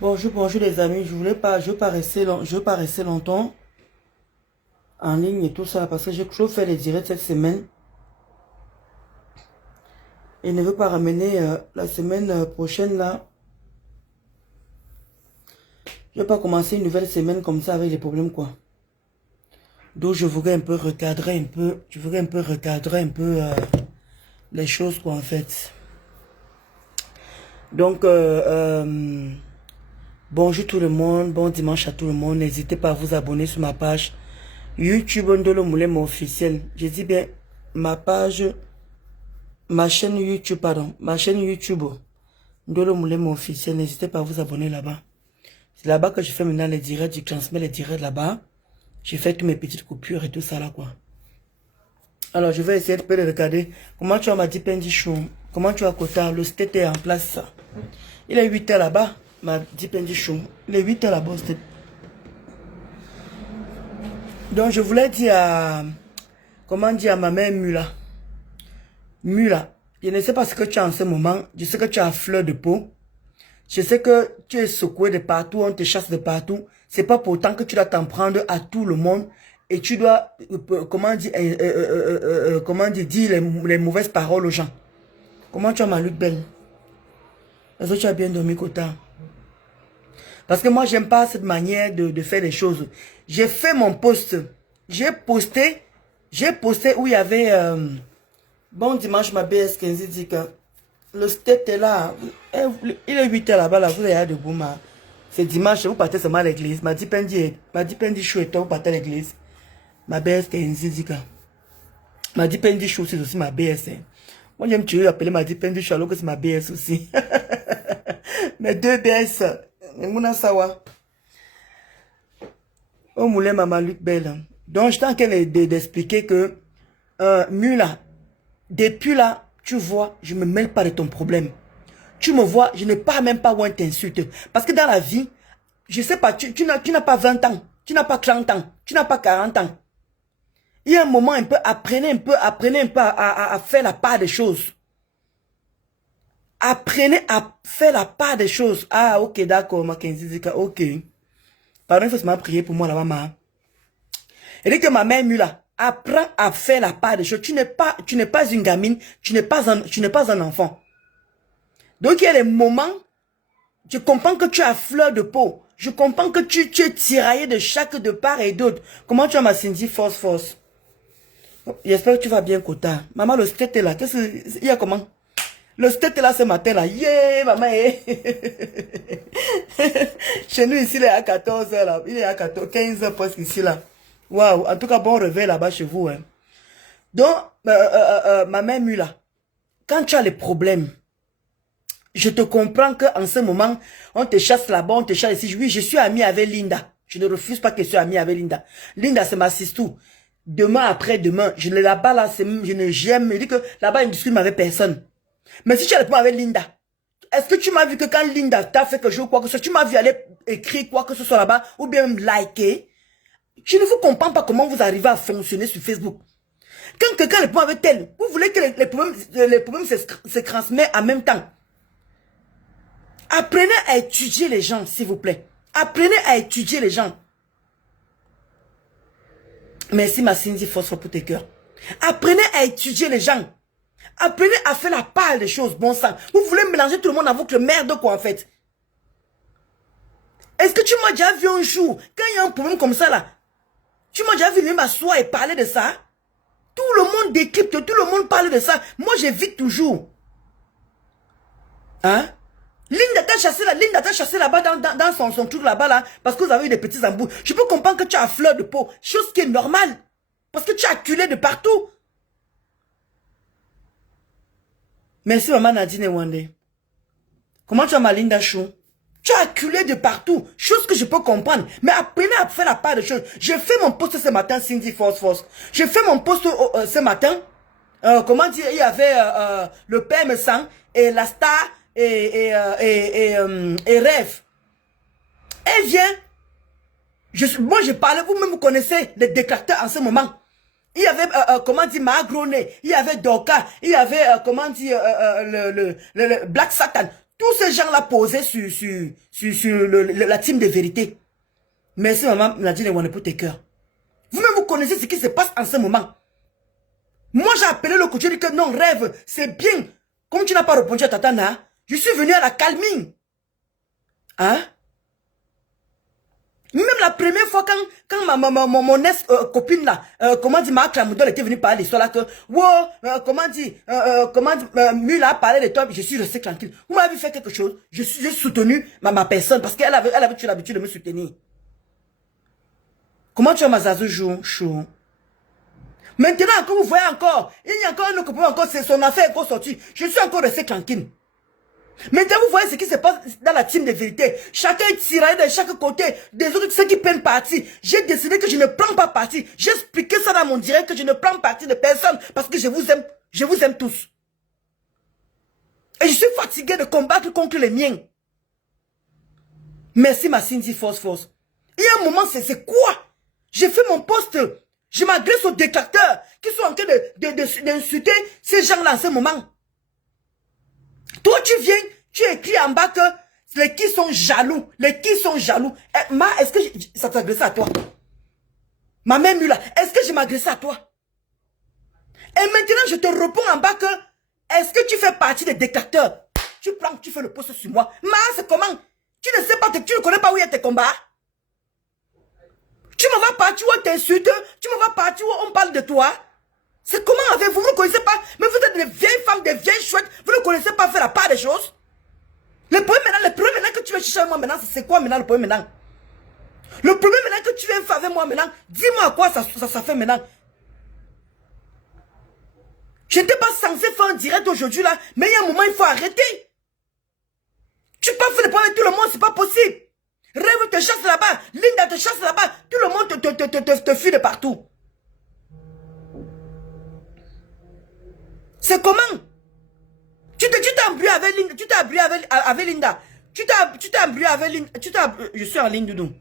Bonjour les amis, je veux pas rester longtemps en ligne et tout ça parce que j'ai toujours fait les directs cette semaine et ne veux pas ramener la semaine prochaine là. Je vais pas commencer une nouvelle semaine comme ça avec les problèmes quoi. Donc je voudrais un peu recadrer les choses quoi en fait. Donc bonjour tout le monde, bon dimanche à tout le monde. N'hésitez pas à vous abonner sur ma page YouTube Ndolo Moulema officiel. Je dis bien ma chaîne YouTube, pardon, ma chaîne YouTube Ndolo Moulema officiel. N'hésitez pas à vous abonner là-bas. C'est là-bas que je fais maintenant les directs, je transmets les directs là-bas. J'ai fait toutes mes petites coupures et tout ça là quoi. Alors je vais essayer de le regarder. Comment tu as ma dit Pendichou? Comment tu as Kota? Le state est en place. Il est 8h là-bas, ma dit Pendichou. Il est 8h là-bas. Donc je voulais dire à... Comment dire à ma mère Mula? Mula, je ne sais pas ce que tu as en ce moment. Je sais que tu as fleur de peau. Je sais que tu es secoué de partout, on te chasse de partout. C'est pas pourtant que tu dois t'en prendre à tout le monde. Et tu dois, comment dire, dire les mauvaises paroles aux gens. Comment tu as ma lutte belle? Est-ce que tu as bien dormi, Kota? Parce que moi, j'aime pas cette manière de faire les choses. J'ai fait mon post. J'ai posté où il y avait... bon dimanche, ma BS15 dit que le state est là. Il est 8h là-bas, là, vous êtes debout, c'est dimanche, vous partez seulement à l'église. M'a dit Pendi Chou et toi, vous partez à l'église. Ma BS15 dit que... M'a dit Pendi Chou, c'est aussi ma BS. Hein. Moi, j'aime tuer appeler m'a dit Pendi Chou alors que c'est ma BS aussi. Mes deux BS. Mouna Sawa. Oh, moulin, maman Luc Belle. Donc, je suis en train d'expliquer que Mula, depuis là, tu vois, je ne me mêle pas de ton problème. Tu me vois, je ne parle même pas ou on t'insulte. Parce que dans la vie, je sais pas, tu n'as pas 20 ans, tu n'as pas 30 ans, tu n'as pas 40 ans. Il y a un moment un peu, apprenez un peu à faire la part des choses. Apprenez à faire la part des choses. Ah, ok, d'accord, Mackenzie Zika, ok. Pardon, il faut seulement prier pour moi là, maman. Et dit que ma mère Mula, apprends à faire la part des choses. Tu n'es pas une gamine, tu n'es pas un enfant. Donc il y a des moments, je comprends que tu as fleur de peau. Je comprends que tu es tiraillé de part et d'autre. Comment tu as ma Cindy force? J'espère que tu vas bien, Kota. Maman, le state est là. Il y a comment? Le state est là ce matin là. Yeah, maman. Chez nous ici, il est à 14h là. Il est à 15h presque ici là. Waouh. En tout cas, bon réveil là-bas chez vous. Hein. Donc, ma mère Mula, quand tu as les problèmes, je te comprends qu'en ce moment, on te chasse là-bas, on te chasse ici. Oui, je suis amie avec Linda. Je ne refuse pas que je sois amie avec Linda. Linda, c'est ma sistou. Demain, après-demain, je l'ai là-bas, là, je ne j'aime. Je dis que là-bas, il ne discute avec personne. Mais si tu as le problème avec Linda, est-ce que tu m'as vu que quand Linda t'a fait quelque chose ou quoi que ce soit, tu m'as vu aller écrire quoi que ce soit là-bas, ou bien me liker? Je ne vous comprends pas comment vous arrivez à fonctionner sur Facebook. Quand quelqu'un a le problème avec tel, vous voulez que les problèmes se transmettent en même temps. Apprenez à étudier les gens, s'il vous plaît. Apprenez à étudier les gens. Merci ma Cindy Phosphore pour tes cœurs. Apprenez à étudier les gens. Apprenez à faire la part des choses, bon sang. Vous voulez mélanger tout le monde avec le merde quoi en fait. Est-ce que tu m'as déjà vu un jour, quand il y a un problème comme ça là, tu m'as déjà vu venir m'asseoir et parler de ça? Tout le monde décrypte, tout le monde parle de ça. Moi j'évite toujours. Hein? Linda t'a chassé là-bas dans son truc là-bas là, parce que vous avez eu des petits embouts. Je peux comprendre que tu as fleur de peau, chose qui est normale. Parce que tu as acculé de partout. Merci maman Nadine et Wande. Comment tu as ma Linda Chou? Tu as acculé de partout, chose que je peux comprendre. Mais apprenez à faire la part des choses. J'ai fait mon post ce matin, Cindy Force. J'ai fait mon post ce matin. Comment dire, il y avait le PM 100 et la star et Rêve. Elle vient. Moi, je parlais, vous-même, vous connaissez les détracteurs en ce moment. Il y avait, comment dire, Mahagroné, il y avait Doka, il y avait, comment dire, le Black Satan. Tous ces gens-là posaient sur la team de vérité. Merci maman Nadine Wane pour tes cœurs. Vous-même vous connaissez ce qui se passe en ce moment. Moi j'ai appelé le coach, j'ai dit que non, rêve, c'est bien. Comme tu n'as pas répondu à Tatana, je suis venu à la calmine. Hein? Même la première fois quand mon ex-copine là, comment dit, Marc Lamoudol était venue parler d'histoire là que, wow, Mula a parlé de toi, je suis resté tranquille. Vous m'avez fait quelque chose, j'ai soutenu ma personne parce qu'elle avait toujours l'habitude de me soutenir. Comment tu as ma Zazu chou? Maintenant, quand vous voyez encore, il y a encore un copain, encore, c'est son affaire encore sortie. Je suis encore resté tranquille. Maintenant, vous voyez ce qui se passe dans la team de vérité. Chacun est tiraillé de chaque côté. Des autres, ceux qui prennent parti. J'ai décidé que je ne prends pas parti. J'ai expliqué ça dans mon direct, que je ne prends parti de personne. Parce que je vous aime. Je vous aime tous. Et je suis fatigué de combattre contre les miens. Merci, ma Cindy Force. Il y a un moment, c'est quoi? J'ai fait mon poste. Je m'adresse aux détracteurs qui sont en train d'insulter ces gens-là en ce moment. Toi, tu viens, tu écris en bas que les qui sont jaloux. Est-ce que ça t'agresse à toi? Ma mère Mula, est-ce que je m'agresse à toi? Et maintenant, je te réponds en bas que, est-ce que tu fais partie des détracteurs? Tu prends, tu fais le poste sur moi. C'est comment? Tu ne sais pas, tu ne connais pas où il y a tes combats? Tu me vas partir où on t'insulte? Tu me vas partir où on parle de toi? C'est comment avez-vous? Vous ne connaissez pas? Mais vous êtes des vieilles femmes, des vieilles chouettes. Vous ne connaissez pas faire la part des choses? Le problème maintenant que tu veux chercher avec moi maintenant, c'est quoi maintenant le problème maintenant? Le problème maintenant que tu viens faire avec moi maintenant, dis-moi à quoi ça fait maintenant. Je n'étais pas censé faire un direct aujourd'hui là, mais il y a un moment, il faut arrêter. Tu peux pas faire des problèmes avec tout le monde, c'est pas possible. Rêve te chasse là-bas, Linda te chasse là-bas, tout le monde te fuit de partout. C'est comment? Tu t'es embrouillé avec Linda, tu t'es embrouillé avec Linda. Tu t'es embrouillé avec Linda, je suis en ligne Doudou.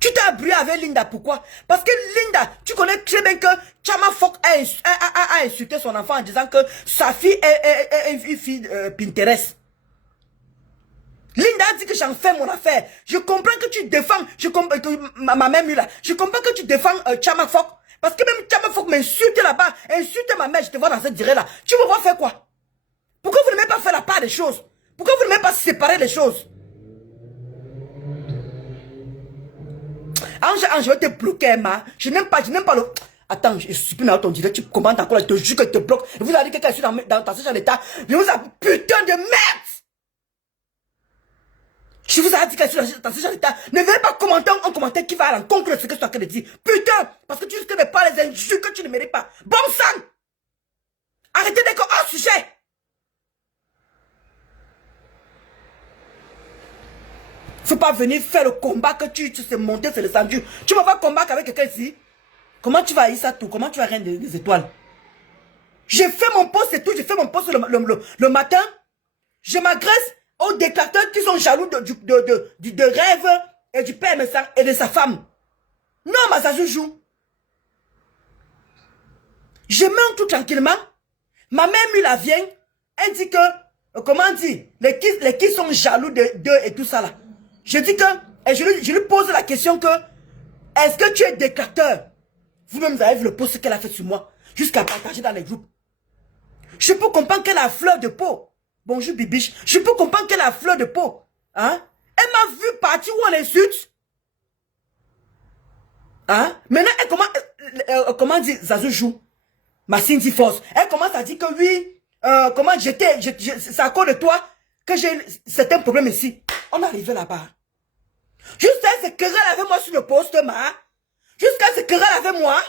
Tu t'es embrouillé avec Linda, pourquoi? Parce que Linda, tu connais très bien que Chama Fok a insulté son enfant en disant que sa fille est une fille Pinterest. Linda a dit que j'en fais mon affaire. Je comprends que tu défends, ma mère Mula, je comprends que tu défends Chama Fok. Parce que même Chama Fok m'insulte là-bas, insulte ma mère, je te vois dans cette direct là. Tu me vois faire quoi? Pourquoi vous ne m'avez pas fait la part des choses? Pourquoi vous ne m'avez pas séparé les choses? Ange, je vais te bloquer, ma. Je n'aime pas le... Attends, je supprime dans ton direct, tu commentes encore, je te jure que je te bloque. Et vous avez dit que quelqu'un est dans ce genre d'état. Je vous ai putain de merde! Je vous ai dit que je suis dans ce genre d'état. Ne venez pas commenter un commentaire qui va à l'encontre de ce que je suis en train de dire. Putain! Parce que tu risques de pas les injures que tu ne mérites pas. Bon sang! Arrêtez d'être hors sujet! Faut pas venir faire le combat que tu sais monter, c'est le ceinture. Tu vas pas combattre avec quelqu'un ici. Comment tu vas y ça tout? Comment tu vas rien des étoiles? J'ai fait mon poste et tout. J'ai fait mon poste le matin. Je m'agresse aux détracteurs qui sont jaloux de rêve et du père et de sa femme. Non, ma Zazu joue. Je mens tout tranquillement. Ma mère Mula vient. Elle dit que, comment dire, les qui sont jaloux d'eux et tout ça là. Je dis que, et je lui pose la question que, est-ce que tu es détracteur? Vous-même, vous avez vu le post qu'elle a fait sur moi, jusqu'à partager dans les groupes. Je peux comprendre qu'elle a fleur de peau. Bonjour Bibiche. Je peux comprendre qu'elle a fleur de peau. Hein? Elle m'a vu partir où on l'insulte. Hein? Maintenant, elle comment dit Zazu joue? Ma Cindy Force. Elle commence à dire que oui, c'est à cause de toi que j'ai certains problèmes ici. On est arrivé là-bas. Jusqu'à ce querelle avec moi sur le poste, ma. Jusqu'à ce querelle avec moi.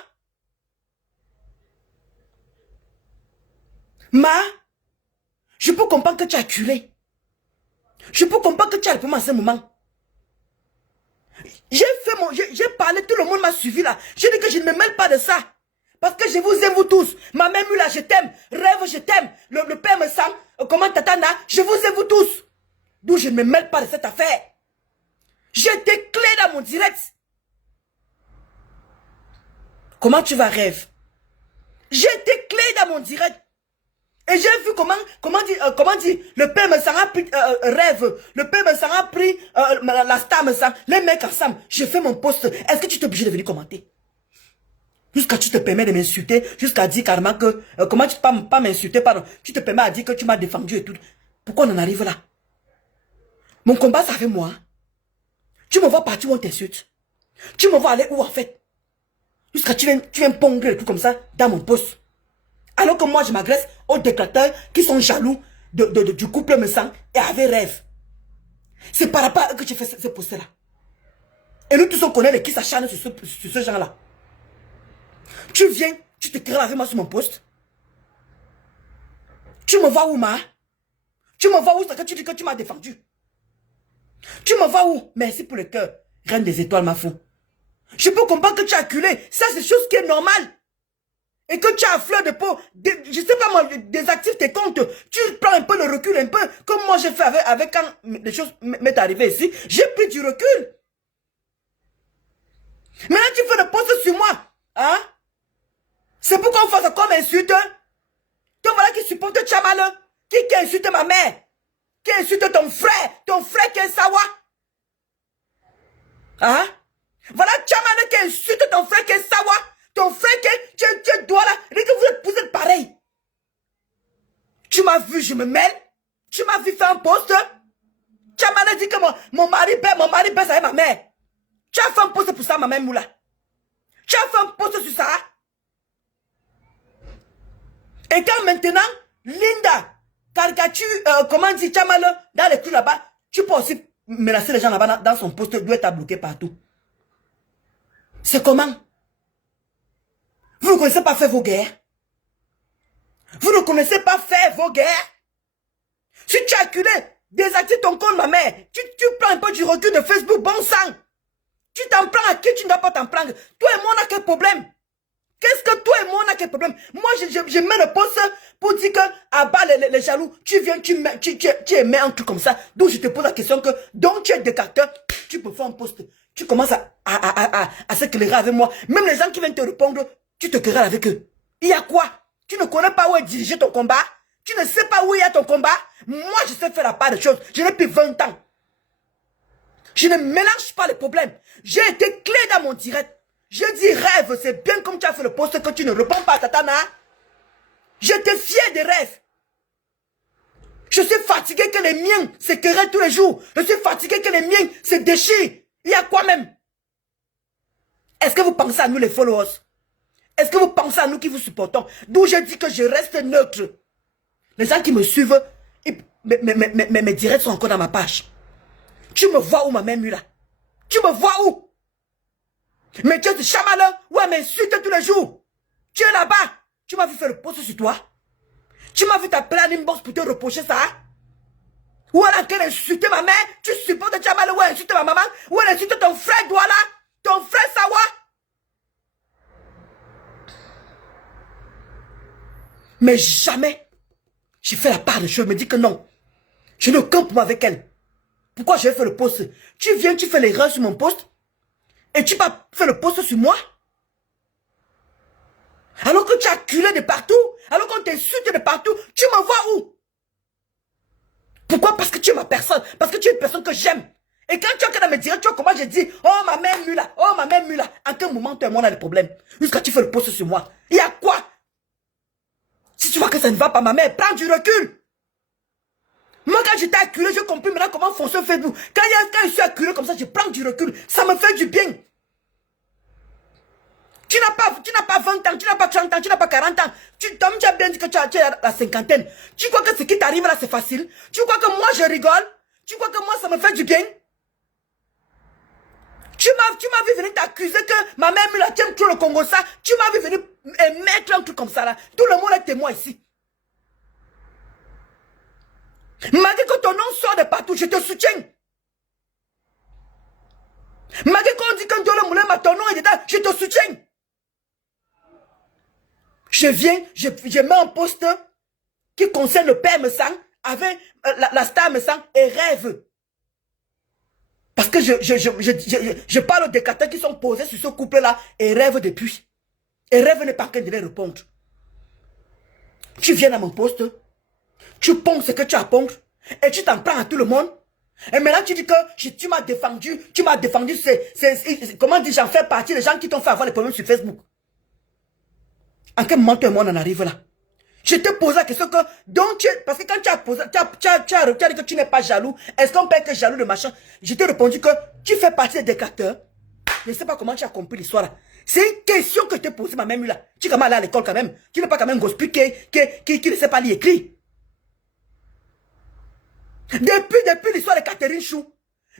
Ma. Je peux comprendre que tu as culé. Je peux comprendre que tu as répondu à ce moment. J'ai parlé, tout le monde m'a suivi là. J'ai dit que je ne me mêle pas de ça. Parce que je vous aime vous tous. Ma mère Mula, je t'aime. Rêve, je t'aime. Le père me semble. Comment Tatana, je vous aime vous tous. D'où je ne me mêle pas de cette affaire. J'ai été clé dans mon direct. Comment tu vas, rêve? J'ai été clé dans mon direct. Et j'ai vu comment dire, le père me s'en a pris, rêve, le père me s'en a pris, la star me s'en, les mecs ensemble, j'ai fait mon post. Est-ce que tu t'es obligé de venir commenter? Jusqu'à tu te permets de m'insulter, jusqu'à dire carrément que, comment tu peux pas m'insulter, pardon, tu te permets à dire que tu m'as défendu et tout. Pourquoi on en arrive là? Mon combat, ça fait moi. Tu me vois partir où on t'insulte. Tu me vois aller où en fait? Jusqu'à tu viens pondre et tout comme ça dans mon poste. Alors que moi, je m'agresse aux détracteurs qui sont jaloux du couple me sang et avaient rêve. C'est par rapport à eux que tu fais ce post-là. Et nous tous on connaît les qui s'acharnent sur ce genre-là. Tu viens, tu te crées avec moi sur mon poste. Tu me vois où, ma? Tu me vois où, c'est que tu dis que tu m'as défendu. Tu me vois où? Merci pour le cœur. Reine des étoiles, ma fou. Je peux comprendre que tu as acculé. Ça, c'est chose qui est normale. Et que tu as à fleur de peau, je sais pas moi, désactive tes comptes, tu prends un peu le recul, un peu, comme moi j'ai fait avec quand les choses m'est arrivé ici, j'ai pris du recul. Maintenant tu fais le poste sur moi, hein? C'est pourquoi on fasse comme insulte. Toi voilà qui supporte Tchamal, qui insulte ma mère, qui insulte ton frère qui est Sawa. Hein? Voilà Tchamal qui insulte ton frère qui est Sawa. Ton frère, tu dois là, vous êtes pareil. Tu m'as vu, je me mêle. Tu m'as vu faire un poste. Tu m'as dit que mon mari baisse avec ma mère. Tu as fait un poste pour ça, ma mère Moula. Tu as fait un poste sur ça. Et quand maintenant, Linda, caricature, comment dit Tchamal, dans les coups là-bas, tu peux aussi menacer les gens là-bas dans son poste, doit être bloqué partout. C'est comment? Vous ne connaissez pas faire vos guerres. Vous ne connaissez pas faire vos guerres. Si tu as acculé, désactive ton compte, ma mère. Tu prends un peu du recul de Facebook, bon sang. Tu t'en prends à qui tu ne dois pas t'en prendre. Toi et moi, on a quel problème? Qu'est-ce que toi et moi, on a quel problème? Moi, je mets le poste pour dire que, à bas les jaloux, tu viens, tu émets un truc comme ça. Donc, je te pose la question que, donc tu es décacteur, tu peux faire un poste. Tu commences à se clairer avec moi. Même les gens qui viennent te répondre, tu te querelles avec eux. Il y a quoi? Tu ne connais pas où est dirigé ton combat? Tu ne sais pas où il y a ton combat? Moi, je sais faire la part des choses. Je n'ai plus 20 ans. Je ne mélange pas les problèmes. J'ai été clé dans mon direct. Je dis rêve, c'est bien comme tu as fait le poste que tu ne réponds pas à Tatana. J'étais fier des rêves. Je suis fatigué que les miens se querellent tous les jours. Je suis fatigué que les miens se déchirent. Il y a quoi même? Est-ce que vous pensez à nous les followers? Est-ce que vous pensez à nous qui vous supportons? D'où je dis que je reste neutre. Les gens qui me suivent, mes directs sont encore dans ma page. Tu me vois où, ma mère Mula? Tu me vois où? Mais tu es de chamalin, où elle m'insulte tous les jours. Tu es là-bas. Tu m'as vu faire le post sur toi. Tu m'as vu t'appeler à l'inbox pour te reprocher ça. Ou elle a qu'elle insulte ma mère. Tu supportes chamalin, où elle insulte ma maman. Ou elle insulte ton frère Douala. Ton frère Sawa. Mais jamais, j'ai fait la part des choses, je me dis que non. Je ne campe pas avec elle. Pourquoi j'ai fait le post? Tu viens, tu fais l'erreur sur mon post, et tu vas faire le post sur moi? Alors que tu as culé de partout, alors qu'on t'insulte de partout, tu me vois où? Pourquoi? Parce que tu es ma personne, parce que tu es une personne que j'aime. Et quand tu as me dire, tu vois comment j'ai dit, oh ma mère Mula, oh ma mère Mula, à quel moment toi et moi on a des problèmes? Jusqu'à tu fais le post sur moi. Il y a quoi? Si tu vois que ça ne va pas, ma mère, prends du recul. Moi, quand j'étais acculé, je comprends maintenant comment fonctionne Facebook. Quand je suis acculé comme ça, je prends du recul. Ça me fait du bien. Tu n'as pas 20 ans, tu n'as pas 30 ans, tu n'as pas 40 ans. Tu as bien dit que tu as la cinquantaine. Tu crois que ce qui t'arrive là, c'est facile? Tu crois que moi, je rigole? Tu crois que moi, ça me fait du bien? Tu m'as vu venir t'accuser que ma mère me la tient trop le Congo ça. Tu m'as vu venir mettre un truc comme ça là. Tout le monde est témoin ici. Malgré que ton nom sort de partout, je te soutiens. Malgré qu'on dit que Ndolo Moulema, ton nom est dedans, je te soutiens. Je viens, je mets un poste qui concerne le père Messang avec la star Messang et rêve. Parce que je parle des caractères qui sont posés sur ce couple-là et rêve depuis. Et rêve n'est pas qu'un de les répondre. Tu viens à mon poste, tu ponds ce que tu as à pondre, et tu t'en prends à tout le monde. Et maintenant tu dis que tu m'as défendu, comment dire, j'en fais partie des gens qui t'ont fait avoir des problèmes sur Facebook. En quel moment toi et moi on en arrive là? Je te pose la question que, parce que quand tu as posé, tu as dit que tu n'es pas jaloux, est-ce qu'on peut être jaloux de machin? Je t'ai répondu que tu fais partie des détracteurs. Je ne sais pas comment tu as compris l'histoire là. C'est une question que je t'ai posée, ma même là. Tu es quand même allé à l'école quand même. Tu n'es pas quand même gospel qui ne sait pas lire écrire. Depuis l'histoire de Catherine Chou,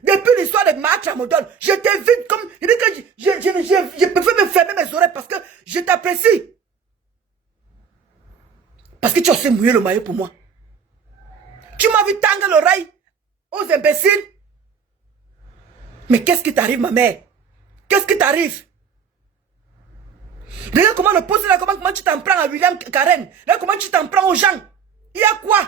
depuis l'histoire de Marc Amodol, je t'invite comme, je peux me fermer mes oreilles parce que je t'apprécie. Parce que tu as aussi mouillé le maillot pour moi. Tu m'as vu tendre l'oreille aux imbéciles. Mais qu'est-ce qui t'arrive, ma mère? Qu'est-ce qui t'arrive? Regarde comment le poste là, comment tu t'en prends à William Karen. Regarde comment tu t'en prends aux gens. Il y a quoi?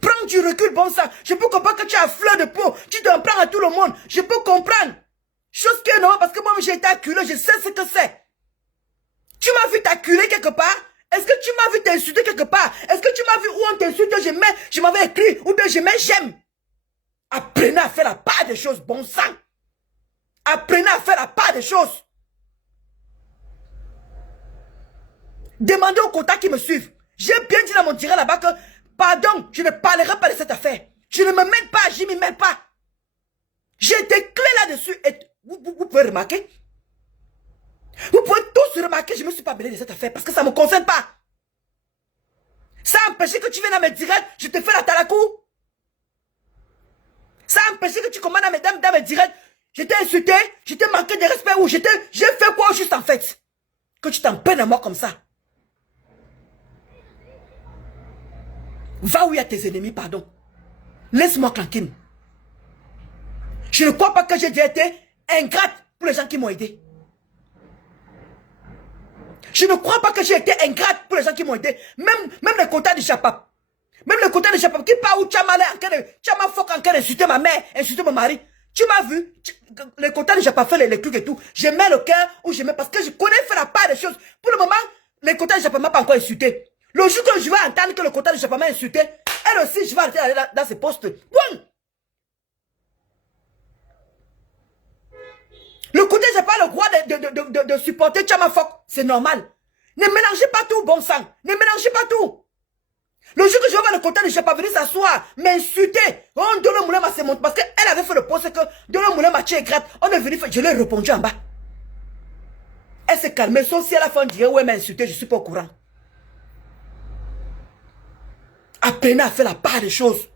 Prends du recul, bon sang. Je peux comprendre que tu as fleur de peau. Tu t'en prends à tout le monde. Je peux comprendre. Chose que non, parce que moi j'ai été acculé, je sais ce que c'est. Tu m'as vu t'acculer quelque part? Est-ce que tu m'as vu t'insulter quelque part? Est-ce que tu m'as vu où on t'insulte? Je m'avais écrit, ou bien je mets j'aime. Apprenez à faire la part des choses, bon sang. Apprenez à faire la part des choses. Demandez aux contacts qui me suivent. J'ai bien dit dans mon direct là-bas que, pardon, je ne parlerai pas de cette affaire. Je ne me mêle pas, je ne m'y mêle pas. J'ai été clair là-dessus et vous pouvez remarquer. Vous pouvez tous remarquer, je ne me suis pas mêlé de cette affaire parce que ça ne me concerne pas. Ça a empêché que tu viennes à mes directs, je te fais la talakou. Ça a empêché que tu commandes à mes dames dans mes directs. Je t'ai insulté, je t'ai manqué de respect ou j'ai fait quoi juste en fait? Que tu t'en peines à moi comme ça. Va où il y a tes ennemis, pardon. Laisse-moi tranquille. Je ne crois pas que j'ai déjà été ingrate pour les gens qui m'ont aidé. Je ne crois pas que j'ai été ingrate pour les gens qui m'ont aidé. Même les contacts de Chapap. Même les contacts de Chapap qui parlent où tu m'as foc en train d'insulter ma mère, insulter mon mari. Tu m'as vu, les contacts de Chapap fait les trucs et tout. Je mets le cœur où je mets parce que je connais faire la part des choses. Pour le moment, les contacts de Chapap m'ont pas encore insulté. Le jour que je vais entendre que le contact de Chapap m'a insulté, elle aussi, je vais aller dans ses postes. Bon. Le côté, j'ai pas le droit de supporter Chamafok. C'est normal. Ne mélangez pas tout, bon sang. Ne mélangez pas tout. Le jour que je vais voir le côté de Chapaf venir s'asseoir, m'insulter. On donne le moulin à ses montres. Parce qu'elle avait fait le poste que donne le moulin à Tché Grette. On est venu faire. Je l'ai répondu en bas. Elle s'est calmée. Sauf si elle a fait un dire, ouais, m'a insulté, je suis pas au courant. Apprenez à faire la part des choses.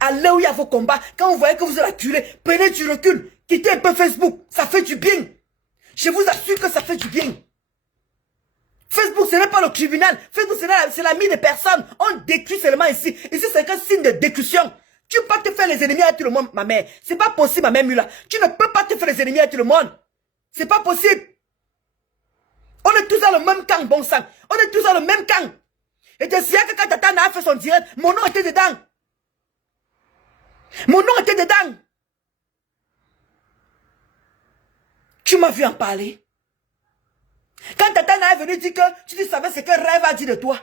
Allez où il y a vos combats. Quand vous voyez que vous êtes acculé, prenez du recul. Quittez un peu Facebook. Ça fait du bien. Je vous assure que ça fait du bien. Facebook, ce n'est pas le tribunal. Facebook, c'est l'ami des personnes. On décrit seulement ici. Ici, c'est un signe de décussion. Tu ne peux pas te faire les ennemis à tout le monde, ma mère. C'est pas possible, ma mère Mula. Tu ne peux pas te faire les ennemis à tout le monde. C'est pas possible. On est tous dans le même camp, bon sang. On est tous dans le même camp. Et tu sais que quand Tata a fait son direct, mon nom était dedans. Mon nom était dedans. Tu m'as vu en parler. Quand Tata est venu dire que tu savais ce que Rêve a dit de toi.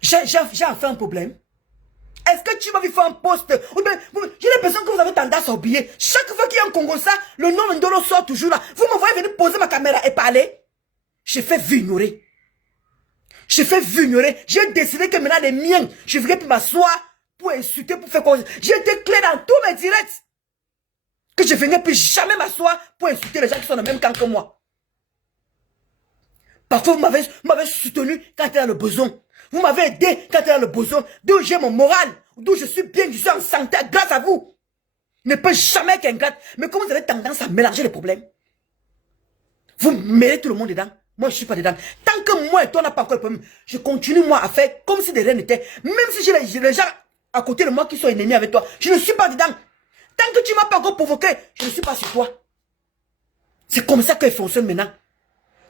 J'ai enfin un problème. Est-ce que tu m'as vu faire un post? J'ai l'impression que vous avez tendance à oublier. Chaque fois qu'il y a un Congo ça, le nom de Ndolo sort toujours là. Vous me voyez venir poser ma caméra et parler. J'ai fait vignorer. J'ai fait vignorer. J'ai décidé que maintenant les miens, je ne vais plus m'asseoir pour insulter, pour faire quoi. J'ai été clair dans tous mes directs. Que je ne venais plus jamais m'asseoir pour insulter les gens qui sont dans le même camp que moi. Parfois, vous m'avez soutenu quand il y a le besoin. Vous m'avez aidé quand il y a le besoin. D'où j'ai mon moral. D'où je suis bien, je suis en santé grâce à vous. Ne peut jamais être ingrate. Mais comme vous avez tendance à mélanger les problèmes, vous mêlez tout le monde dedans. Moi, je ne suis pas dedans. Tant que moi et toi, on n'a pas encore de problème, je continue, moi, à faire comme si de rien n'était. Même si j'ai les gens à côté de moi qui sont ennemis avec toi, je ne suis pas dedans. Tant que tu ne m'as pas encore provoqué, je ne suis pas sur toi. C'est comme ça qu'elle fonctionne maintenant.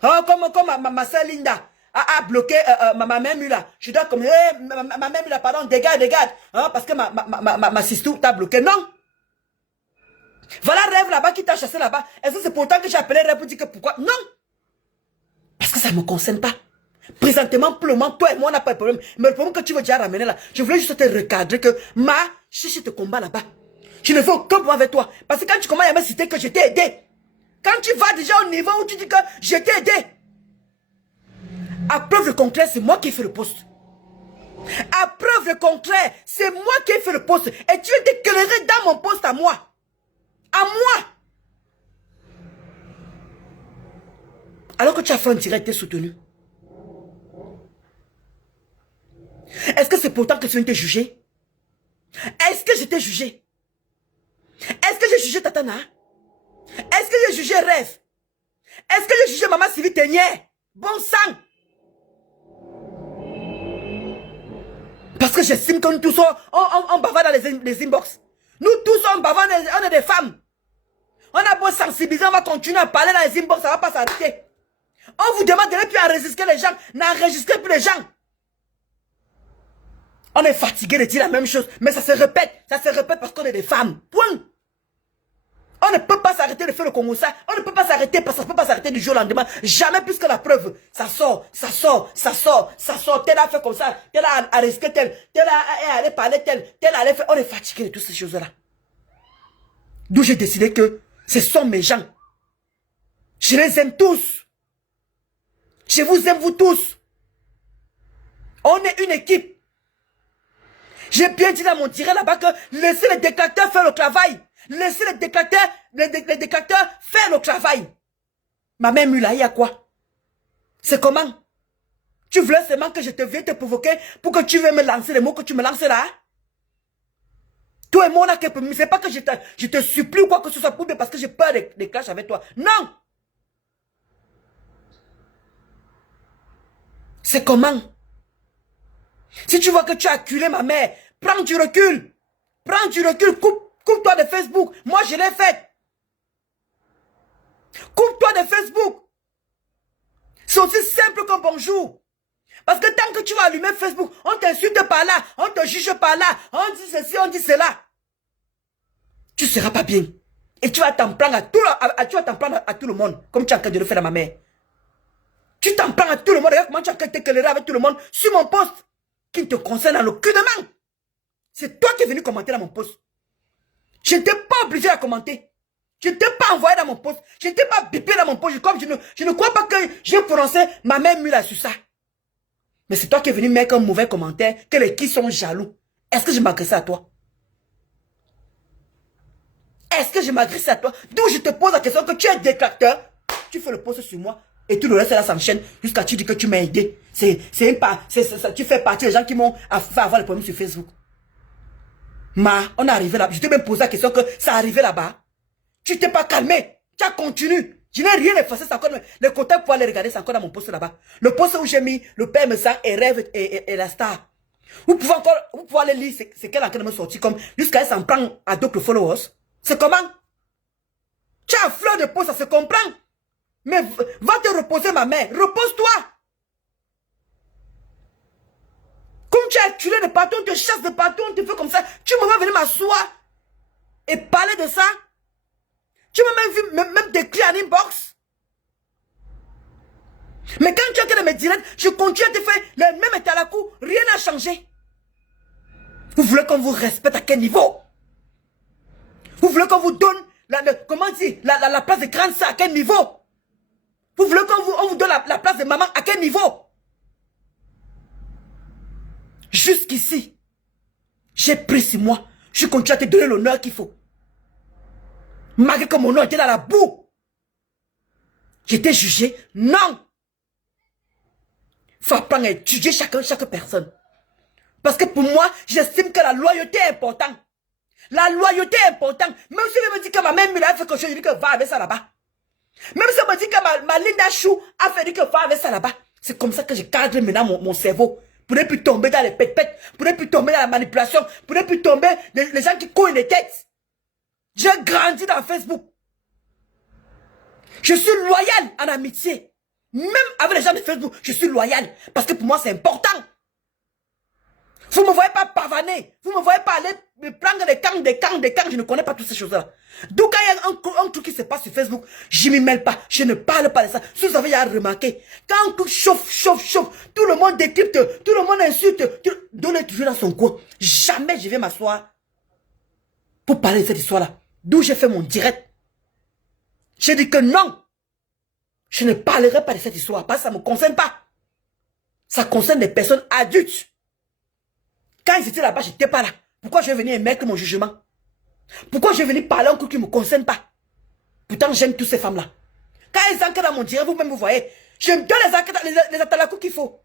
Oh, comme ma soeur Linda a bloqué ma mère Mula. Je dois comme, ma mère Mula, pardon, dégage. Hein, parce que ma sister t'a bloqué. Non. Voilà Rêve là-bas qui t'a chassé là-bas. Est-ce que c'est pourtant que j'ai appelé Rêve pour dire que pourquoi? Non. Parce que ça ne me concerne pas. Présentement, pour le moment, toi et moi, on n'a pas de problème. Mais le problème que tu veux déjà ramener là, je voulais juste te recadrer que cherche tes combats là-bas. Je ne fais aucun problème avec toi. Parce que quand tu commences à me citer que je t'ai aidé, quand tu vas déjà au niveau où tu dis que je t'ai aidé, à preuve de concret, c'est moi qui ai fait le poste. À preuve de concret, c'est moi qui ai fait le poste. Et tu es déclaré dans mon poste à moi. À moi. Alors que tu as fait un direct et soutenu. Est-ce que c'est pourtant que tu viens de te juger? Est-ce que je t'ai jugé? Est-ce que j'ai jugé Tatana? Est-ce que j'ai jugé Rêve? Est-ce que j'ai jugé Maman Sylvie Ténière? Bon sang! Parce que j'estime que nous tous on bavard dans les inbox. Nous tous on bavard, on est des femmes. On a beau sensibiliser, on va continuer à parler dans les inbox, ça ne va pas s'arrêter. On vous demande de ne plus enregistrer les gens, n'enregistrez plus les gens. On est fatigué de dire la même chose, mais ça se répète parce qu'on est des femmes. Point. On ne peut pas s'arrêter de faire le Congo ça. On ne peut pas s'arrêter parce que ça ne peut pas s'arrêter du jour au lendemain. Jamais plus que la preuve. Ça sort. Tel a fait comme ça. Tel a arrêté tel. Tel a allé parler tel. Tel a allé faire. On est fatigué de toutes ces choses-là. D'où j'ai décidé que ce sont mes gens. Je les aime tous. Je vous aime vous tous. On est une équipe. J'ai bien dit dans mon tiré là-bas que laissez les détracteurs faire le travail. Laissez les détracteurs faire le travail. Ma mère Mula, il y a quoi? C'est comment? Tu voulais seulement que je te vienne te provoquer pour que tu viennes me lancer les mots que tu me lances là? Toi et moi, on a quelques minutes. C'est pas que je te supplie ou quoi que ce soit pour parce que j'ai peur des clashs avec toi. Non! C'est comment? Si tu vois que tu as acculé ma mère, prends du recul. Prends du recul, coupe-toi de Facebook. Moi, je l'ai fait. Coupe-toi de Facebook. C'est aussi simple qu'un bonjour. Parce que tant que tu vas allumer Facebook, on t'insulte par là, on te juge par là, on dit ceci, on dit cela. Tu ne seras pas bien. Et tu vas t'en prendre à tout le monde, comme tu es en train de le faire à ma mère. Tu t'en prends à tout le monde. Regarde comment tu es en train de t'éclairer avec tout le monde sur mon poste qui ne te concerne en aucunement. C'est toi qui es venu commenter dans mon poste. Je n'étais pas obligé à commenter. Je ne t'ai pas envoyé dans mon poste. Je ne t'ai pas bipé dans mon poste. Comme je ne crois pas que j'ai prononcé ma mère Mula sur ça. Mais c'est toi qui es venu mettre un mauvais commentaire que les qui sont jaloux. Est-ce que je m'agressais à toi? Est-ce que je m'agressais à toi? D'où je te pose la question que tu es détracteur. Tu fais le post sur moi et tout le reste là s'enchaîne jusqu'à tu dis que tu m'as aidé. Tu fais partie des gens qui m'ont fait avoir les problèmes sur Facebook. On est arrivé là. Je t'ai même posé la question que ça arrivait là-bas. Tu t'es pas calmé. Tu as continué. Je n'ai rien effacé. C'est encore les contacts pour aller regarder. C'est encore dans mon poste là-bas. Le poste où j'ai mis le père me sang et Rêve et la star. Vous pouvez aller lire ce qu'elle est en train de me sortir comme jusqu'à elle s'en prend à d'autres followers. C'est comment? Tu as un fleur de peau, ça se comprend. Mais va te reposer ma mère. Repose-toi. Comme tu as tué de partout, on te chasse de partout, on te fait comme ça. Tu me vas venir m'asseoir et parler de ça. Tu m'as même décrit en inbox. Mais quand tu as de me directs, je continue à te faire le même état à la cour. Rien n'a changé. Vous voulez qu'on vous respecte à quel niveau? Vous voulez qu'on vous donne comment dire, la place de grande sœur à quel niveau? Vous voulez qu'on vous donne la place de maman à quel niveau? Jusqu'ici, j'ai pris sur moi. Je continue à te donner l'honneur qu'il faut. Malgré que mon nom était dans la boue. J'étais jugé. Non. Faut apprendre à étudier chaque personne. Parce que pour moi, j'estime que la loyauté est importante. La loyauté est importante. Même si elle me dit que ma mère Mula a fait quelque chose, je dis que va avec ça là-bas. Même si elle me dit que ma Linda Chou a fait que va avec ça là-bas. C'est comme ça que je cadre maintenant mon cerveau. Pour ne plus tomber dans les pètes-pètes. Pour ne plus tomber dans la manipulation. Pour ne plus tomber les gens qui cognent les têtes. J'ai grandi dans Facebook. Je suis loyal en amitié. Même avec les gens de Facebook, je suis loyal. Parce que pour moi, c'est important. Vous ne me voyez pas pavaner. Vous ne me voyez pas aller me prendre des camps. Je ne connais pas toutes ces choses-là. Donc, quand il y un truc qui se passe sur Facebook, je ne m'y mêle pas. Je ne parle pas de ça. Si vous avez déjà remarqué, quand un truc chauffe, tout le monde décrypte, tout le monde insulte, donne toujours dans son coin. Jamais je vais m'asseoir pour parler de cette histoire-là. D'où j'ai fait mon direct. J'ai dit que non. Je ne parlerai pas de cette histoire parce que ça ne me concerne pas. Ça concerne des personnes adultes. Quand ils étaient là-bas, je n'étais pas là. Pourquoi je vais venir émettre mon jugement? Pourquoi je vais venir parler un coup qui ne me concerne pas? Pourtant, j'aime toutes ces femmes-là. Quand elles entrent dans mon direct, vous-même, vous voyez, je me donne les atalakou qu'il faut.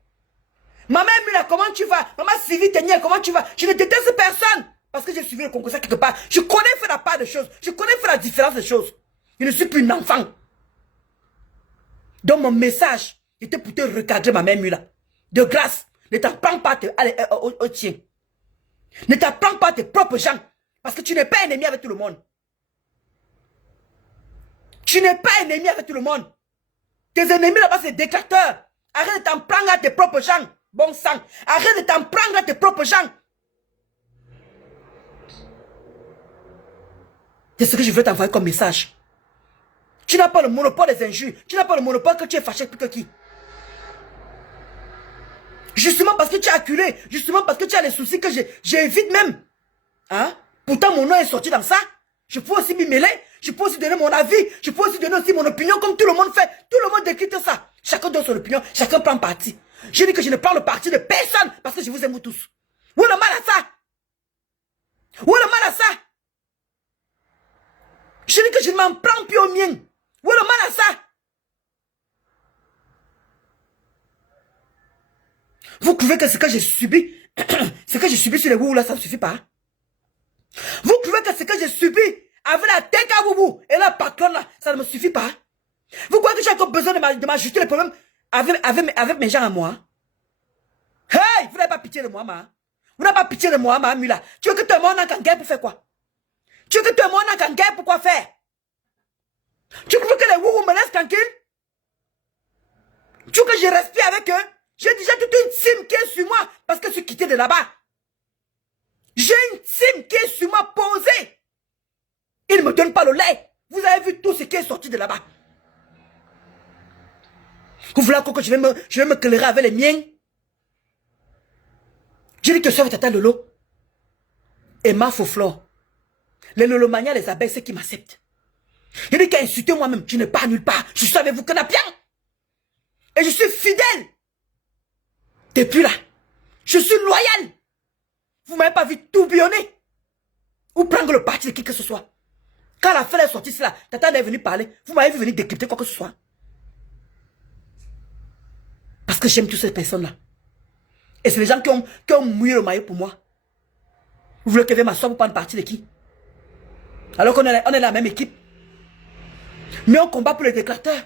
Maman Mula, comment tu vas? Maman Sylvie Teniel, comment tu vas? Je ne déteste personne. Parce que j'ai suivi le concours quelque part. Je connais faire la part des choses. Je connais faire la différence des choses. Je ne suis plus une enfant. Donc mon message était pour te recadrer, ma mère Mula. De grâce, ne t'apprends pas au tien. Ne t'apprends pas tes propres gens. Parce que tu n'es pas ennemi avec tout le monde. Tu n'es pas ennemi avec tout le monde. Tes ennemis là-bas, c'est des détracteurs. Arrête de t'en prendre à tes propres gens. Bon sang. Arrête de t'en prendre à tes propres gens. C'est ce que je veux t'envoyer comme message. Tu n'as pas le monopole des injures. Tu n'as pas le monopole que tu es fâché plus que qui. Justement parce que tu es acculé. Justement parce que tu as les soucis que j'évite même. Hein? Pourtant, mon nom est sorti dans ça. Je peux aussi m'y mêler. Je peux aussi donner mon avis. Je peux aussi donner aussi mon opinion comme tout le monde fait. Tout le monde décrypte ça. Chacun donne son opinion. Chacun prend parti. Je dis que je ne prends le parti de personne parce que je vous aime tous. Où est le mal à ça? Où est le mal à ça? Je dis que je ne m'en prends plus au mien. Où est le mal à ça? Vous trouvez que ce que j'ai subi, ce que j'ai subi sur les Woubou là, ça ne suffit pas? Vous trouvez que ce que j'ai subi avec la tête à Woubou et la patronne là, ça ne me suffit pas? Vous croyez que j'ai encore besoin de m'ajouter les problèmes avec mes gens à moi? Hey, vous n'avez pas pitié de moi, ma. Vous n'avez pas pitié de moi, ma Mula. Tu veux que tout le monde en guerre pour faire quoi? Tu veux que tout le monde en guerre pour quoi faire? Tu veux que les Woubou me laissent tranquille? Tu veux que je respire avec eux? J'ai déjà toute une team qui est sur moi parce que je suis quitté de là-bas. J'ai une team qui est sur moi posée. Ils ne me donnent pas le lait. Vous avez vu tout ce qui est sorti de là-bas. Vous voulez encore que je vais me clairer avec les miens? J'ai dit que je suis avec Tata Lolo. Et ma Foflore. Les Lolomania, les abeilles, c'est qui m'acceptent. J'ai dit qu'à insulter moi-même, je ne pars nulle part. Je suis avec vous, Canapien. Et je suis fidèle. Depuis là, je suis loyal. Vous ne m'avez pas vu tourbillonner. Ou prendre le parti de qui que ce soit. Quand la fête est sortie, c'est là, Tata est venu parler. Vous m'avez vu venir décrypter quoi que ce soit. Parce que j'aime toutes ces personnes-là. Et c'est les gens qui ont mouillé le maillot pour moi. Vous voulez que je vienne m'asseoir pour prendre parti de qui? Alors qu'on est la même équipe. Mais on combat pour les déclateurs.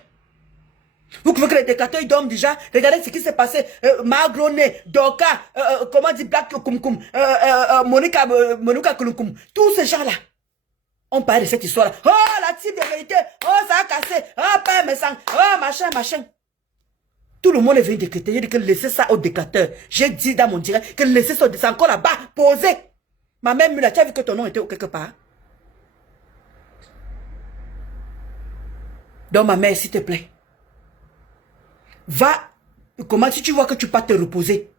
Vous trouvez que les déclateurs, ils dorment déjà? Regardez ce qui s'est passé. Magroné, Doka, comment dit Black Kumkum, Monica Kulum. Tous ces gens-là. On parle de cette histoire-là. Oh, la type de vérité. Oh, ça a cassé. Oh, père, mes sangs. Oh, machin. Tout le monde est venu décréter. J'ai dit que laissez ça au déclateur. J'ai dit dans mon direct que laissez ça. C'est encore là-bas. Posé. Ma mère Mula, tu as vu que ton nom était quelque part? Donc, ma mère, s'il te plaît. Va, comment si tu vois que tu peux te reposer,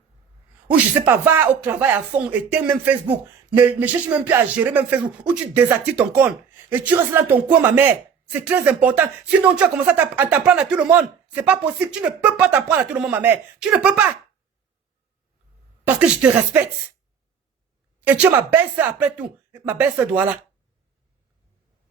ou je sais pas, va au travail à fond, et t'es même Facebook, ne cherche même plus à gérer même Facebook, ou tu désactives ton compte, et tu restes dans ton coin, ma mère, c'est très important, sinon tu vas commencer à t'apprendre à tout le monde, c'est pas possible, tu ne peux pas t'apprendre à tout le monde, ma mère, tu ne peux pas, parce que je te respecte, et tu es ma belle-sœur après tout, ma belle-sœur Douala.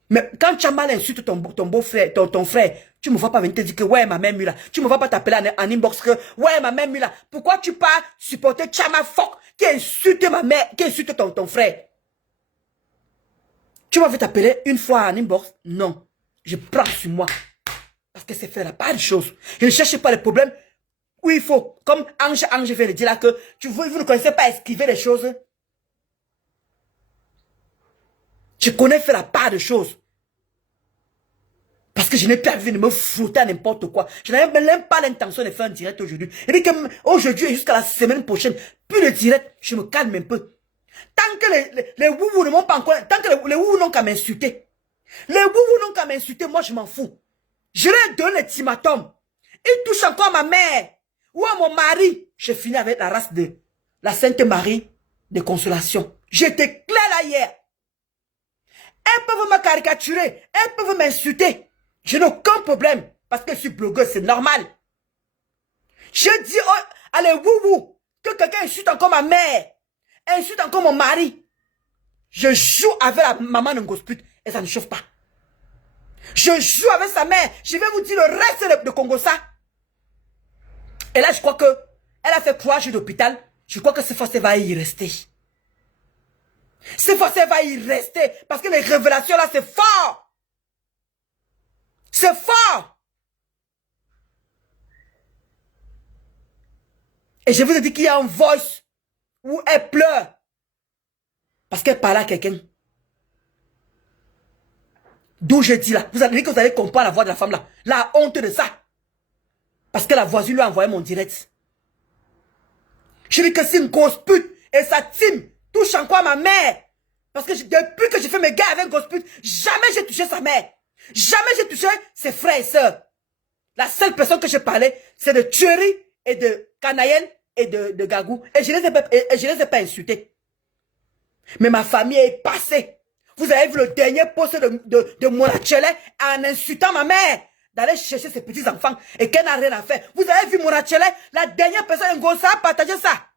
Mais quand tu as mal insulté ton beau-frère, ton frère, tu ne me vois pas venir te dire que ouais, ma mère Mula. Tu ne me vois pas t'appeler en inbox que ouais, ma mère Mula. Pourquoi tu pars supporter Chama Fok qui insulte ma mère, qui insulte ton frère? Tu m'avais t'appeler une fois en inbox? Non. Je prends sur moi. Parce que c'est faire la part de choses. Je ne cherche pas les problèmes où il faut. Comme Ange vient de dire là que vous ne connaissez pas esquiver les choses. Je connais faire la part de choses. Parce que je n'ai pas envie de me frotter à n'importe quoi. Je n'avais même pas l'intention de faire un direct aujourd'hui. Et dit qu'aujourd'hui et jusqu'à la semaine prochaine, plus de direct, je me calme un peu. Tant que les woubous ne m'ont pas encore, tant que les woubous n'ont qu'à m'insulter. Les boubous n'ont qu'à m'insulter, moi je m'en fous. Je leur donne l'ultimatum. Ils touchent encore ma mère ou à mon mari. Je finis avec la race de la Sainte Marie de Consolation. J'étais clair là hier. Elles peuvent me caricaturer, elles peuvent m'insulter. Je n'ai aucun problème parce que je suis blogueuse, c'est normal. Je dis à les boubous que quelqu'un insulte encore ma mère, insulte encore mon mari. Je joue avec la maman de Ngosput et ça ne chauffe pas. Je joue avec sa mère. Je vais vous dire le reste de Congossa. Et là, je crois que elle a fait 3 jours d'hôpital. Je crois que cette fois, elle va y rester. Cette fois, elle va y rester. Parce que les révélations là, c'est fort. C'est fort. Et je vous ai dit qu'il y a un voice où elle pleure. Parce qu'elle parle à quelqu'un. D'où je dis là. Vous allez dire que vous allez comprendre la voix de la femme là. La honte de ça. Parce que la voisine lui a envoyé mon direct. Je dis que c'est une grosse pute. Et sa team touche encore ma mère. Parce que depuis que j'ai fait mes gars avec grosse pute, jamais j'ai touché sa mère. Jamais j'ai touché ses frères et sœurs. La seule personne que je parlais, c'est de tuerie et de canaïenne et de gagou. Et je les ai pas insultés. Mais ma famille est passée. Vous avez vu le dernier post de Monachele en insultant ma mère d'aller chercher ses petits-enfants et qu'elle n'a rien à faire. Vous avez vu Monachele, la dernière personne Ngossa a partagé ça.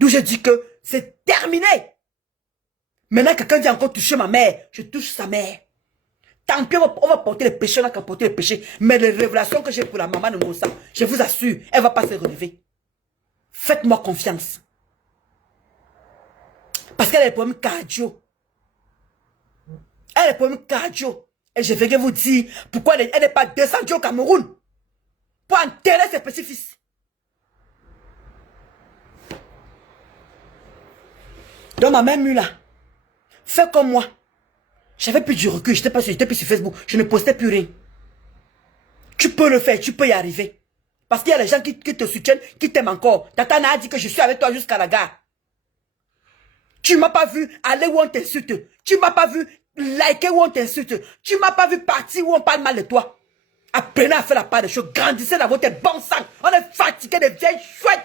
D'où je dis que c'est terminé. Maintenant, quelqu'un dit encore toucher ma mère. Je touche sa mère. Tant pis, on va porter les péchés, on n'a qu'à porter les péchés. Mais les révélations que j'ai pour la maman de Ngossa, je vous assure, elle ne va pas se relever. Faites-moi confiance. Parce qu'elle a des problèmes cardio. Elle a des problèmes cardio. Et je vais vous dire pourquoi elle n'est pas descendue au Cameroun. Pour enterrer ses petits-fils. Donc ma mère Mula, fais comme moi. J'avais plus du recul, j'étais plus sur Facebook. Je ne postais plus rien. Tu peux le faire, tu peux y arriver. Parce qu'il y a des gens qui te soutiennent, qui t'aiment encore. Tata a dit que je suis avec toi jusqu'à la gare. Tu ne m'as pas vu aller où on t'insulte. Tu ne m'as pas vu liker où on t'insulte. Tu ne m'as pas vu partir où on parle mal de toi. Apprenez à faire la part des choses. Grandissez dans votre bon sang. On est fatigué des vieilles chouettes.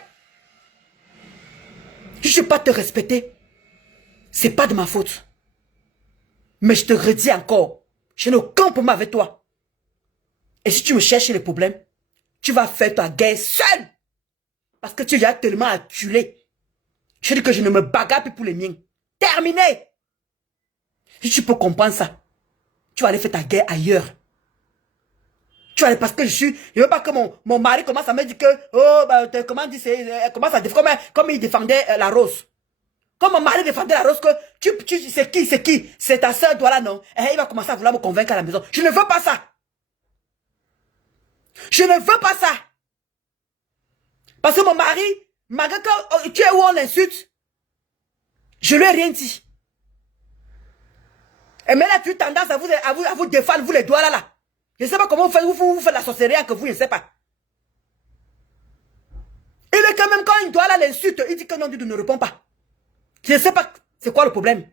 Si je ne sais pas te respecter, c'est pas de ma faute. Mais je te redis encore, je n'ai aucun problème avec toi. Et si tu me cherches les problèmes, tu vas faire ta guerre seule. Parce que tu as tellement acculé. Je dis que je ne me bagarre plus pour les miens. Terminé. Si tu peux comprendre ça, tu vas aller faire ta guerre ailleurs. Tu vas aller parce que je veux pas que mon mari commence à me dire que, oh, bah, comment dire, commence à défendre, comme il défendait la rose. Comme mon mari défendait la rose, que c'est qui? C'est ta soeur, toi là, non? Et il va commencer à vouloir me convaincre à la maison. Je ne veux pas ça. Je ne veux pas ça. Parce que mon mari, malgré que tu es où on l'insulte, je lui ai rien dit. Et maintenant, tu as tendance à vous défendre, vous les doigts là. Je ne sais pas comment vous faites la sorcellerie que vous, je ne sais pas. Il est quand même, quand il doit là l'insulte, il dit que non, Dieu ne répond pas. Je ne sais pas c'est quoi le problème.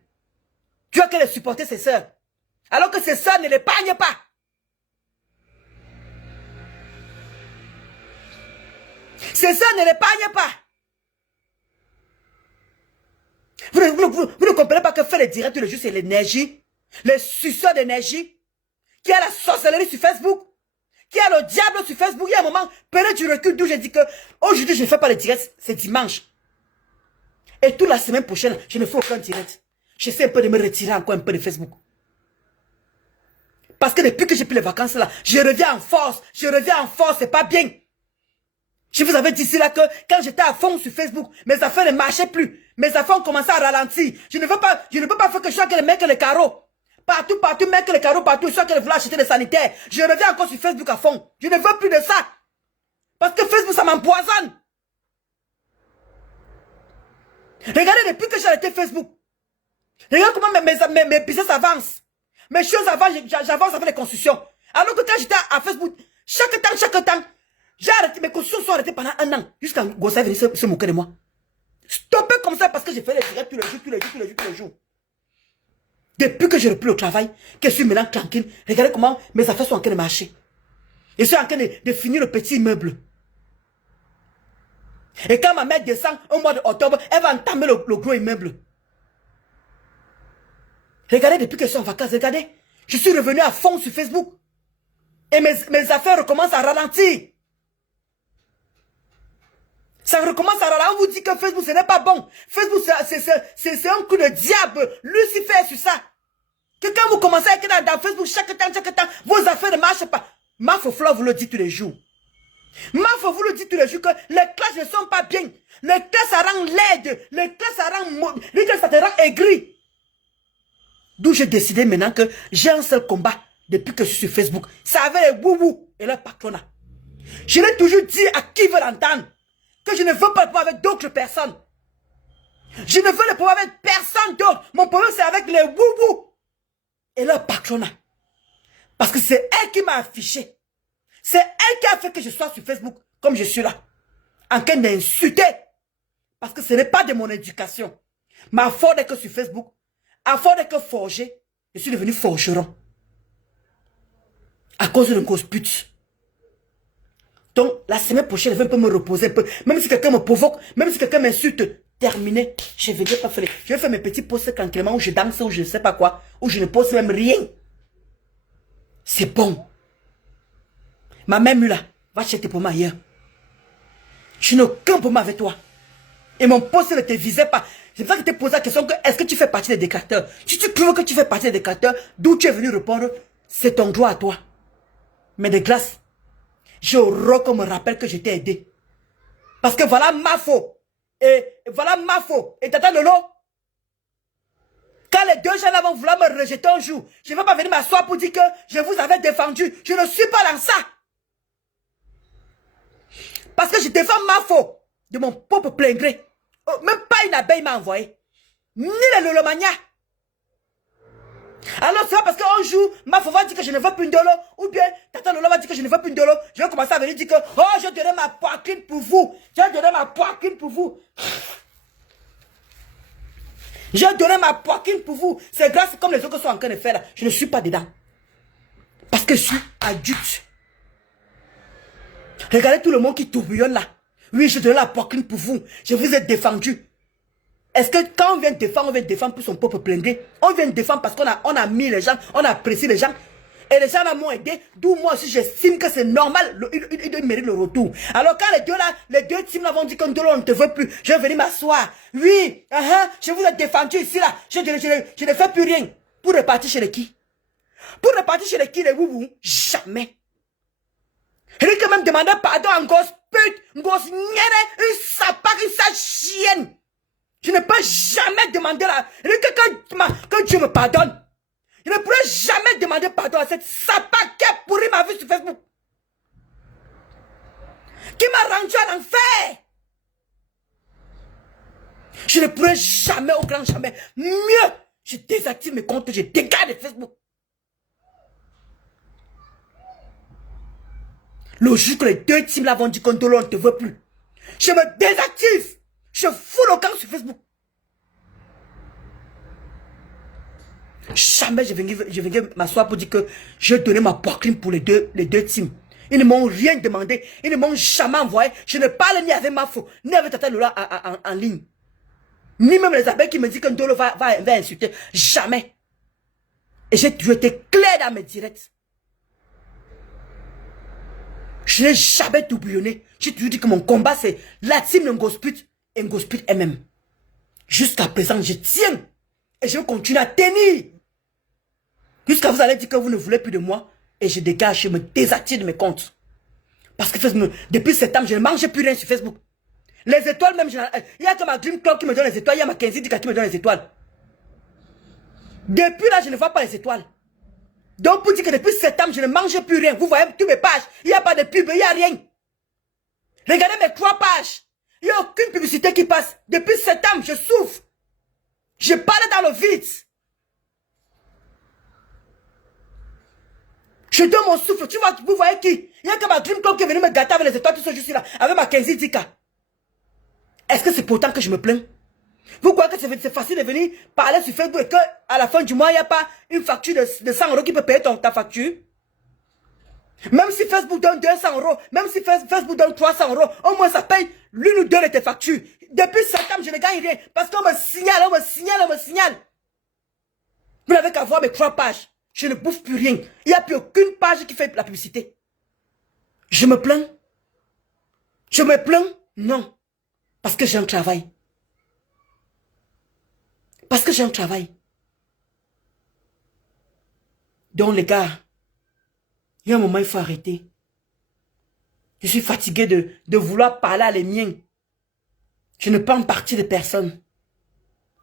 Tu as que les supporter ses sœurs. Alors que ses sœurs ne l'épargnent pas. Ses sœurs ne l'épargnent pas. Vous ne comprenez pas que faire les directs tous les jours, c'est l'énergie. Les suceurs d'énergie. Qui a la sorcellerie sur Facebook. Qui a le diable sur Facebook. Il y a un moment, prenez du recul d'où j'ai dit que aujourd'hui, je ne fais pas les directs, c'est dimanche. Et toute la semaine prochaine, je ne fais aucun direct. J'essaie un peu de me retirer encore un peu de Facebook. Parce que depuis que j'ai pris les vacances là, je reviens en force. Je reviens en force, c'est pas bien. Je vous avais dit ici là que quand j'étais à fond sur Facebook, mes affaires ne marchaient plus. Mes affaires ont commencé à ralentir. Je ne veux pas faire que chacun mette les carreaux. Partout, mettre les carreaux partout. Chacun voulait acheter des sanitaires. Je reviens encore sur Facebook à fond. Je ne veux plus de ça. Parce que Facebook, ça m'empoisonne. Regardez depuis que j'ai arrêté Facebook. Regardez comment mes business avancent. Mes choses avancent, j'avance avec les constructions. Alors que quand j'étais à Facebook, chaque temps, j'ai arrêté, mes constructions sont arrêtées pendant 1 an. Jusqu'à Gossa venir se moquer de moi. Stoppez comme ça parce que j'ai fait les directs tous les jours. Depuis que j'ai repris le travail, que je suis maintenant tranquille, regardez comment mes affaires sont en train de marcher. Je suis en train de finir le petit immeuble. Et quand ma mère descend au mois d'octobre, elle va entamer le gros immeuble. Regardez, depuis que je suis en vacances, regardez, je suis revenu à fond sur Facebook. Et mes affaires recommencent à ralentir. Ça recommence à ralentir. On vous dit que Facebook, ce n'est pas bon. Facebook, c'est un coup de diable. Lucifer sur ça. Que quand vous commencez à écrire dans Facebook, chaque temps, vos affaires ne marchent pas. Ma Fofla vous le dit tous les jours. Ma Fofla vous le dit tous les jours que les classes ne sont pas bien. Les classes, ça rend laide. Les classes, ça rend... Les classes, ça te rend aigri. D'où j'ai décidé maintenant que j'ai un seul combat depuis que je suis sur Facebook. C'est avec les boubous et leur patronat. Je l'ai toujours dit à qui veut l'entendre que je ne veux pas le pouvoir avec d'autres personnes. Je ne veux le pouvoir avec personne d'autre. Mon problème, c'est avec les boubous et leur patronat. Parce que c'est elle qui m'a affiché. C'est elle qui a fait que je sois sur Facebook comme je suis là. En train d'insulter. Parce que ce n'est pas de mon éducation. Mais à force d'être sur Facebook, à force d'être forgé, je suis devenu forgeron. À cause d'une grosse pute. Donc, la semaine prochaine, je vais un peu me reposer un peu. Même si quelqu'un me provoque, même si quelqu'un m'insulte, terminé. Je vais pas faire. Je vais faire mes petits posts tranquillement où je danse, où je ne sais pas quoi, où je ne poste même rien. C'est bon. Ma mère Mula, va chercher pour moi ailleurs. Je n'ai aucun problème avec toi. Et mon poste ne te visait pas. C'est pour ça que je t'ai posé la question que est-ce que tu fais partie des déclateurs? Si tu trouves que tu fais partie des déclateurs, d'où tu es venu répondre, c'est ton droit à toi. Mais de grâce, j'ai horreur qu'on me rappelle que je t'ai aidé. Parce que voilà ma faute. Et voilà ma faute. Et Tata Lolo, quand les deux gens là vont vouloir me rejeter un jour, je ne vais pas venir m'asseoir pour dire que je vous avais défendu. Je ne suis pas dans ça. Parce que je défends ma faute de mon propre plein gré. Oh, même pas une abeille m'a envoyé. Ni le Lolomania. Alors c'est pas parce qu'un jour, ma faute va dire que je ne veux plus de dolo. Ou bien, Tata Lolo va dire que je ne veux plus de dolo. Je vais commencer à venir dire que, oh, je donnerai ma poitrine pour vous. Je donnerai ma poitrine pour vous. Je donnerai ma poitrine pour vous. C'est grâce comme les autres sont en train de faire là. Je ne suis pas dedans. Parce que je suis adulte. Regardez tout le monde qui tourbillonne là. Oui, je donne la poitrine pour vous. Je vous ai défendu. Est-ce que quand on vient défendre pour son propre plein gré, on vient défendre parce qu'on a mis les gens, on a apprécié les gens. Et les gens là m'ont aidé. D'où moi aussi j'estime que c'est normal. Ils méritent le retour. Alors quand les deux teams là vont dire qu'on ne te veut plus, je vais venir m'asseoir. Oui, je vous ai défendu ici là. Je ne fais plus rien. Pour repartir chez les qui? Pour repartir chez les qui, les woubou? Jamais. Il a quand même demandé pardon à une grosse pute, une grosse nienne, une sapac, une sale chienne. Je ne peux jamais demander là. Que Dieu me pardonne. Je ne pourrais jamais demander pardon à cette sapac qui a pourri ma vie sur Facebook. Qui m'a rendu en enfer. Je ne pourrais jamais, au grand jamais. Mieux, je désactive mes comptes, je dégage de Facebook. Le jour que les deux teams là vont dire qu'on ne te veut plus, je me désactive. Je fous le camp sur Facebook. Jamais je vais m'asseoir pour dire que je donnais ma poitrine pour les deux teams. Ils ne m'ont rien demandé. Ils ne m'ont jamais envoyé. Je ne parle ni avec ma faux, ni avec Tata Lola en ligne. Ni même les abeilles qui me disent que Ndolo va insulter. Jamais. Et j'ai toujours été clair dans mes directs. Je n'ai jamais tourbillonné. J'ai toujours dit que mon combat, c'est la team de Ngosput et Ngosput elle-même. Jusqu'à présent, je tiens. Et je vais continuer à tenir. Jusqu'à vous allez dire que vous ne voulez plus de moi. Et je dégage, je me désactive de mes comptes. Parce que depuis septembre, je ne mangeais plus rien sur Facebook. Les étoiles même, il y a que ma Dream Club qui me donne les étoiles. Il y a ma Kenzie qui me donne les étoiles. Depuis là, je ne vois pas les étoiles. Donc pour dire que depuis septembre, je ne mangeais plus rien. Vous voyez toutes mes pages. Il n'y a pas de pub, il n'y a rien. Regardez mes 3 pages. Il n'y a aucune publicité qui passe. Depuis septembre, je souffre. Je parle dans le vide. Je donne mon souffle. Tu vois, vous voyez qui? Il y a que ma Dream Club qui est venue me gâter avec les étoiles tout ce jour-ci là. Avec ma Kenzie Dika. Est-ce que c'est pourtant que je me plains? Vous croyez que c'est facile de venir parler sur Facebook et qu'à la fin du mois, il n'y a pas une facture de 100 € qui peut payer ta facture? Même si Facebook donne 200 €, même si Facebook donne 300 €, au moins ça paye l'une ou deux de tes factures. Depuis septembre, je ne gagne rien. Parce qu'on me signale, on me signale, on me signale. Vous n'avez qu'à voir mes 3 pages. Je ne bouffe plus rien. Il n'y a plus aucune page qui fait la publicité. Je me plains. Je me plains? Non. Parce que j'ai un travail. Parce que j'ai un travail. Donc les gars, il y a un moment, il faut arrêter. Je suis fatigué de vouloir parler à les miens. Je ne prends partie de personne.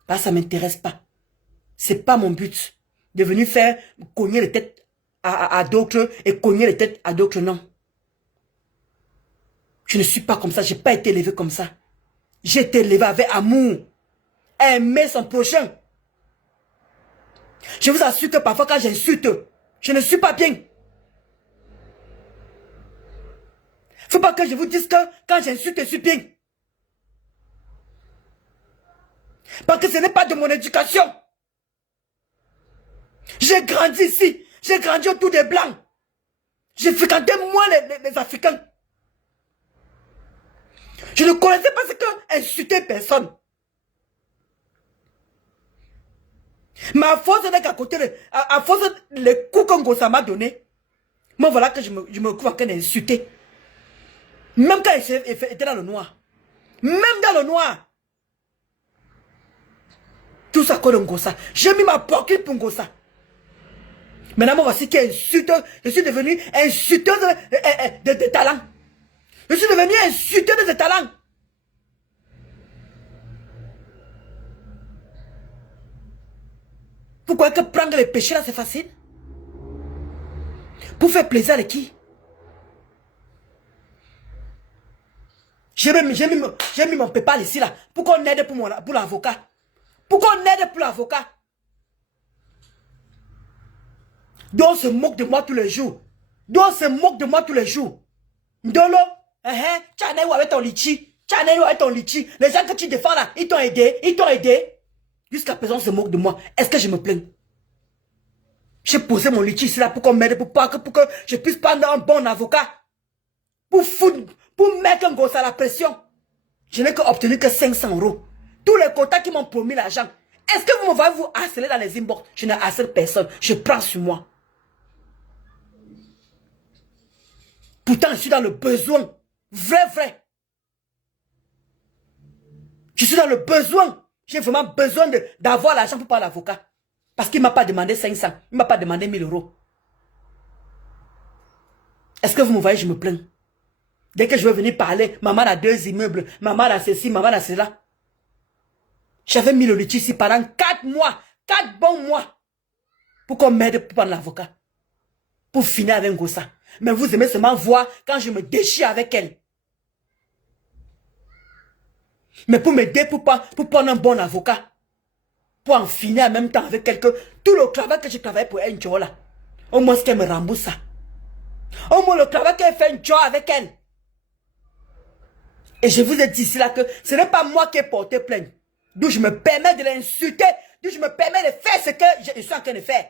Là, ça ne m'intéresse pas. C'est pas mon but de venir faire cogner les têtes à d'autres et cogner les têtes à d'autres, non. Je ne suis pas comme ça. Je n'ai pas été élevé comme ça. J'ai été élevé avec amour. Aimer son prochain. Je vous assure que parfois quand j'insulte, je ne suis pas bien. Faut pas que je vous dise que quand j'insulte, je suis bien. Parce que ce n'est pas de mon éducation. J'ai grandi ici. J'ai grandi autour des Blancs. J'ai fréquenté moins les Africains. Je ne connaissais pas ce que insulter personne. Mais à force d'être à côté, à force les coups qu'un gosse m'a donné, moi voilà que je me trouve en train d'insulter. Même quand il était dans le noir. Même dans le noir. Tout ça cause un gossa. J'ai mis ma pocket pour un gossa. Maintenant, moi voici qui insulte. Je suis devenu insulteuse de talent. Je suis devenu insulteuse de talent. Pourquoi que prendre les péchés là c'est facile? Pour faire plaisir à qui? J'ai mis mon PayPal ici là. Pourquoi on aide pour l'avocat? Pourquoi on aide pour l'avocat? Donc on se moque de moi tous les jours. Donc on se moque de moi tous les jours. Dolo, tu as où avec ton litchi? Tu as où avec ton litchi? Les gens que tu défends là, ils t'ont aidé, ils t'ont aidé. Jusqu'à présent, on se moque de moi. Est-ce que je me plains? J'ai posé mon litchi ici là pour qu'on m'aide, pour que je puisse prendre un bon avocat. Pour mettre un gosse à la pression. Je n'ai obtenu que 500 €. Tous les quotas qui m'ont promis l'argent. Est-ce que vous me vous harceler dans les inbox? Je ne harcèle personne. Je prends sur moi. Pourtant, je suis dans le besoin. Vrai. Je suis dans le besoin. J'ai vraiment besoin d'avoir l'argent pour parler à l'avocat. Parce qu'il ne m'a pas demandé 500. Il ne m'a pas demandé 1000 €. Est-ce que vous me voyez, je me plains? Dès que je veux venir parler, maman a 2 immeubles, maman a ceci, maman a cela. J'avais mis le litige ici pendant 4 mois, 4 bons mois, pour qu'on m'aide pour prendre l'avocat. Pour finir avec Ngossa. Mais vous aimez seulement voir quand je me déchire avec elle. Mais pour m'aider pour prendre un bon avocat, pour en finir en même temps avec quelqu'un, tout le travail que j'ai travaillé pour elle, là, au moins qu'elle me rembourse ça. Au moins le travail qu'elle fait un job avec elle. Et je vous ai dit ici là que ce n'est pas moi qui ai porté plainte. D'où je me permets de l'insulter, d'où je me permets de faire ce que je suis en train de faire.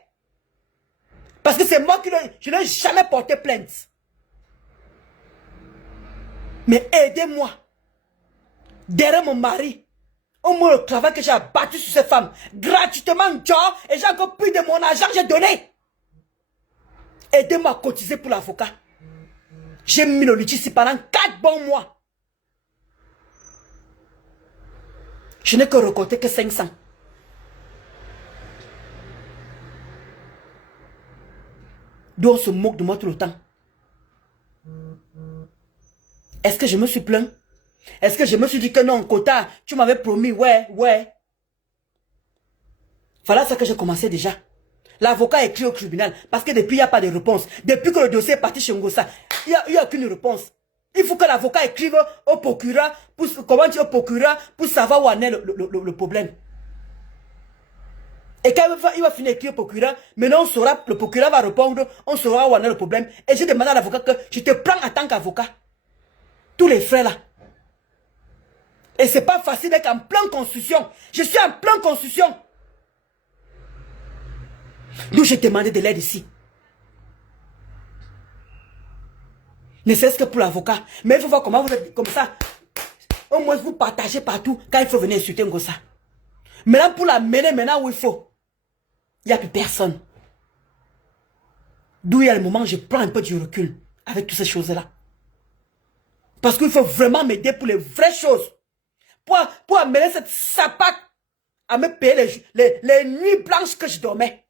Parce que c'est moi qui je n'ai jamais porté plainte. Mais aidez-moi. Derrière mon mari, au moins le travail que j'ai abattu sur cette femme, gratuitement, job, et j'ai encore plus de mon argent que j'ai donné. Aidez-moi à cotiser pour l'avocat. J'ai mis le litige ici pendant 4 bons mois. Je n'ai que récolté que 500. Donc on se moque de moi tout le temps. Est-ce que je me suis plaint? Est-ce que je me suis dit que non, quota, tu m'avais promis, ouais. Voilà ce que j'ai commencé déjà. L'avocat écrit au tribunal parce que depuis il n'y a pas de réponse. Depuis que le dossier est parti chez Ngossa, il n'y a aucune réponse. Il faut que l'avocat écrive au procureur, pour savoir où en est le problème. Et quand il va finir d'écrire au procureur, maintenant le procureur va répondre, on saura où en est le problème. Et j'ai demandé à l'avocat que je te prends en tant qu'avocat. Tous les frais là. Et c'est pas facile d'être en pleine construction. Je suis en pleine construction. D'où j'ai demandé de l'aide ici. Ne serait-ce que pour l'avocat. Mais il faut voir comment vous êtes comme ça. Au moins vous partagez partout quand il faut venir insulter Ngossa. Maintenant pour la mener maintenant où il faut. Il n'y a plus personne. D'où il y a le moment où je prends un peu du recul avec toutes ces choses-là. Parce qu'il faut vraiment m'aider pour les vraies choses. Pour amener cette sapac à me payer les nuits blanches que je dormais.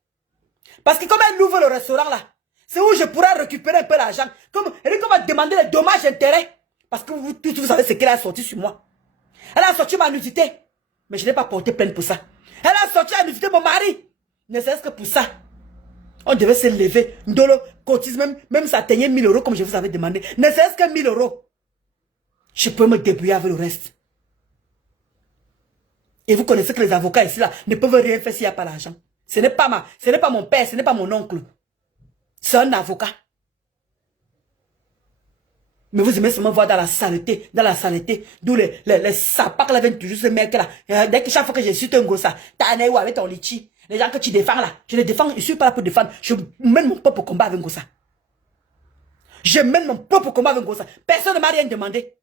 Parce que comme elle ouvre le restaurant là, c'est où je pourrais récupérer un peu l'argent. Comme elle va demander les dommages et intérêts. Parce que vous savez ce qu'elle a sorti sur moi. Elle a sorti ma nudité. Mais je n'ai pas porté plainte pour ça. Elle a sorti la nudité de mon mari. Ne serait-ce que pour ça. On devait se lever. Ndolo cotise même ça atteignait 1000 € comme je vous avais demandé. Ne serait-ce que 1000 €. Je peux me débrouiller avec le reste. Et vous connaissez que les avocats ici là ne peuvent rien faire s'il n'y a pas l'argent. Ce n'est pas mon père, ce n'est pas mon oncle. C'est un avocat. Mais vous aimez seulement voir dans la saleté, d'où les sapacs là viennent toujours ce mec là. Dès que chaque fois que je suis un gossa, t'as un avec ton litchi. Les gens que tu défends là, je les défends, je suis pas là pour défendre. Je mène mon propre combat avec Ngossa. Je mène mon propre combat avec Ngossa. Personne ne m'a rien demandé.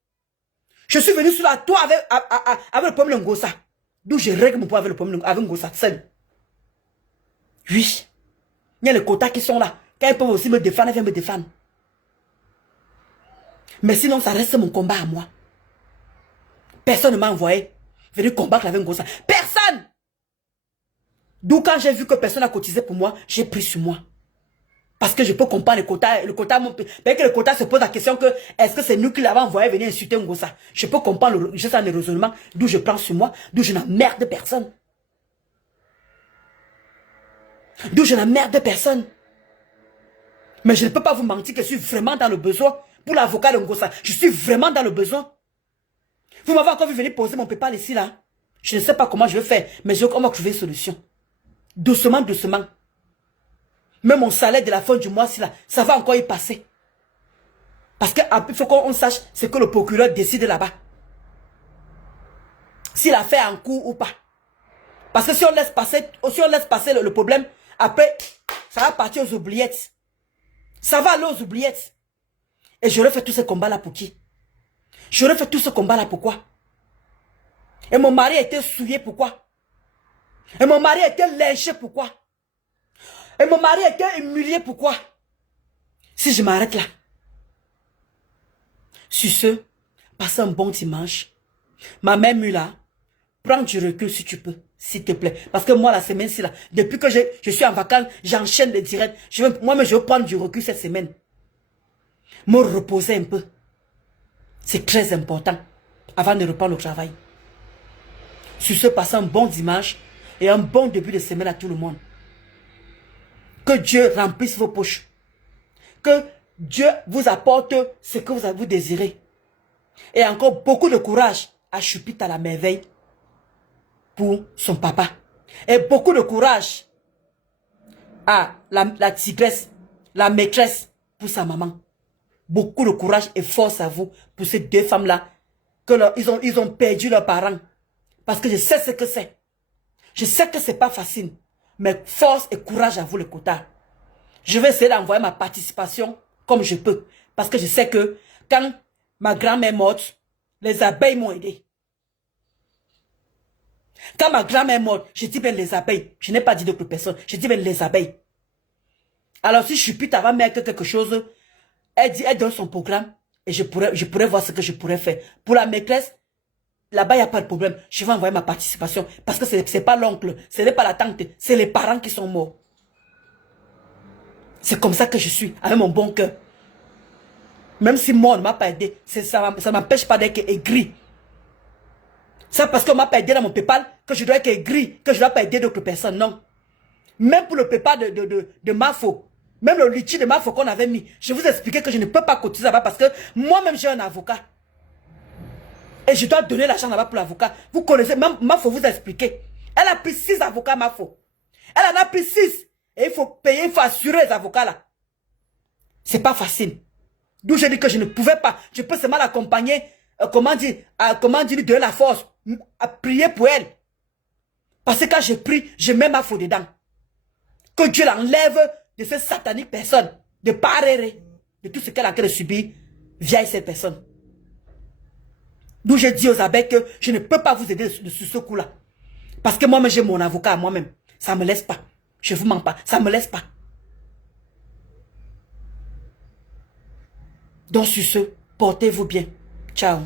Je suis venu sur la toit avec le problème de Ngossa. D'où je règle mon problème avec le problème avec Ngossa seul. Oui. Il y a les quotas qui sont là. Quand ils peuvent aussi me défendre, ils viennent me défendre. Mais sinon, ça reste mon combat à moi. Personne ne m'a envoyé venir combattre avec Ngossa. Personne! D'où quand j'ai vu que personne n'a cotisé pour moi, j'ai pris sur moi. Parce que je peux comprendre le quota. Dès que le quota se pose la question que est-ce que c'est nous qui l'avons envoyé venir insulter Ngossa. Je peux comprendre le raisonnement, d'où je prends sur moi, d'où je n'emmerde personne. D'où je n'emmerde personne. Mais je ne peux pas vous mentir que je suis vraiment dans le besoin pour l'avocat de Ngossa. Je suis vraiment dans le besoin. Vous m'avez encore vu venir poser mon PayPal ici là. Je ne sais pas comment je vais faire, mais on va trouver une solution. Doucement, doucement. Même mon salaire de la fin du mois, là, ça va encore y passer. Parce qu'il faut qu'on sache ce que le procureur décide là-bas. S'il a fait en cours ou pas. Parce que si on laisse passer, le problème, après, ça va partir aux oubliettes. Ça va aller aux oubliettes. Et j'aurais fait tout ce combat-là pour qui? J'aurais fait tout ce combat-là pourquoi? Et mon mari a été souillé pourquoi? Et mon mari a été lynché pourquoi? Et mon mari a été humilié pourquoi? Si je m'arrête là. Sur ce, passe un bon dimanche. Ma mère Mula, prends du recul si tu peux, s'il te plaît. Parce que moi, la semaine-ci, là, depuis que je suis en vacances, j'enchaîne les directs. Moi-même, je veux prendre du recul cette semaine. Me reposer un peu. C'est très important avant de reprendre le travail. Sur ce, passez un bon dimanche et un bon début de semaine à tout le monde. Que Dieu remplisse vos poches. Que Dieu vous apporte ce que vous désirez. Et encore beaucoup de courage à Chupite à la merveille pour son papa. Et beaucoup de courage à la tigresse, la maîtresse pour sa maman. Beaucoup de courage et force à vous pour ces deux femmes-là. Ils ont perdu leurs parents. Parce que je sais ce que c'est. Je sais que c'est pas facile. Mais force et courage à vous les quotas. Je vais essayer d'envoyer ma participation comme je peux. Parce que je sais que quand ma grand-mère est morte, les abeilles m'ont aidé. Quand ma grand-mère est morte, je dis bien les abeilles. Je n'ai pas dit d'autres personnes. Je dis bien les abeilles. Alors si Chupite va mettre quelque chose, elle donne son programme et je pourrais voir ce que je pourrais faire. Pour la maîtresse, là-bas, il n'y a pas de problème. Je vais envoyer ma participation. Parce que ce n'est pas l'oncle, ce n'est pas la tante, c'est les parents qui sont morts. C'est comme ça que je suis, avec mon bon cœur. Même si moi, on ne m'a pas aidé, ça ne m'empêche pas d'être aigri. C'est parce qu'on ne m'a pas aidé dans mon PayPal que je dois être aigri, que je ne dois pas aider d'autres personnes, non. Même pour le PayPal de Mafo, même le litchi de Mafo qu'on avait mis, je vous expliquais que je ne peux pas cotiser là-bas parce que moi-même j'ai un avocat. Et je dois donner l'argent là-bas pour l'avocat. Vous connaissez, même Mafo vous a expliqué. Elle a pris 6 avocats Mafo. Elle en a pris 6. Et il faut payer, il faut assurer les avocats là. C'est pas facile. D'où je dis que je ne pouvais pas. Je peux seulement l'accompagner comment dire, de la force, à prier pour elle. Parce que quand je prie, je mets ma faute dedans. Que Dieu l'enlève de cette satanique personne, de parler de tout ce qu'elle a en train de subir via cette personne. D'où je dis aux abeilles que je ne peux pas vous aider sur ce coup-là. Parce que moi-même, j'ai mon avocat à moi-même. Ça ne me laisse pas. Je ne vous mens pas. Ça ne me laisse pas. Donc sur ce, portez-vous bien. Ciao.